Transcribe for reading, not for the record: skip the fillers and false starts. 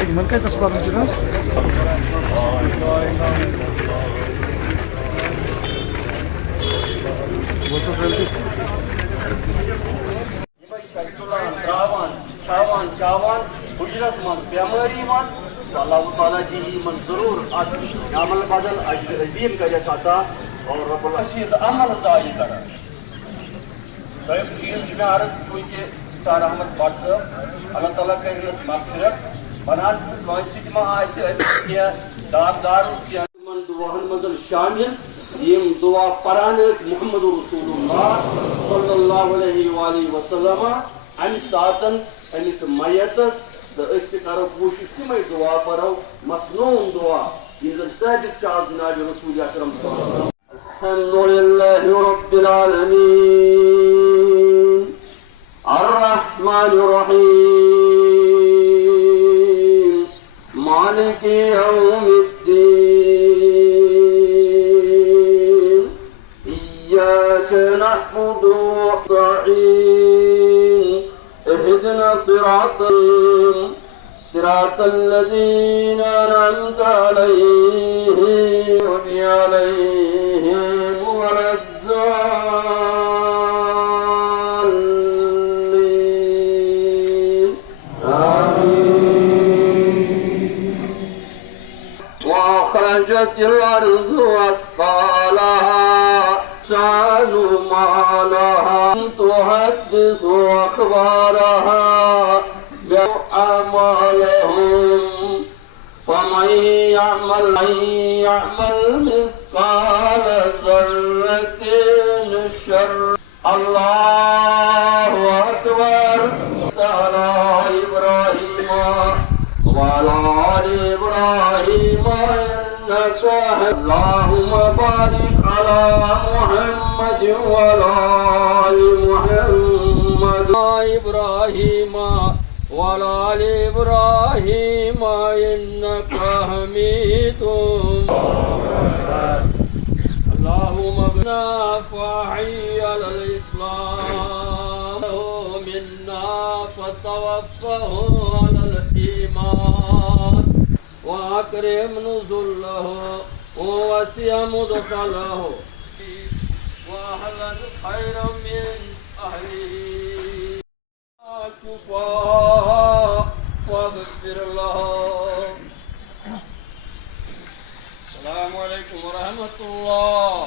Gimana kayak kesempatan jelas? Buat sesuatu. Chawan, Hujras man, Bemari man, Allah Taala ji man ضرور عمل بدل عظیم کا یہ چاہتا اور رب العزیز عمل ضائع کرا. دویم چیز میں عرض چونکہ سار احمد بٹ صاحب اللہ تعالیٰ کرنس مغفرت بنان کانسی ما آسہِ کینٛہہ داغدار من دعاہن منٛز شامل یم دعا پران محمد رسول اللہ صلی اللہ علیہ وآلہ وسلم امہ ساتن امس میتس تو کرو کوشش تمے دعا پرو مسنون دعا یم زن ثابت جناب رسول اکرم صلی اللہ علیہ وسلم. الحمد للہ رب العالمین الرحمن الرحیم مالک یوم الدین ایاک نعبد ونستعین اهدنا صراط الذين أنعمت عليهم ولا الضالين آمين. وأخرجت الأرض أثقالها سألوا ما لها تحدث أخبارها بأعمالهم فمن يعمل مثقال ذرة شر الله أكبر. على إبراهيم وعلى آل إبراهيم إنك اللهم بارك على محمد وعلى آل محمد إبراهيم وعلى آل إبراهيم إنك حميد اللهم ابنا فاحي على الإسلام منا فتوفه على الإيمان وأكرم نزله ووسع مدخله وأهلا خيرا من أهله شفاء فاغفر لهم. السلام عليكم ورحمة الله.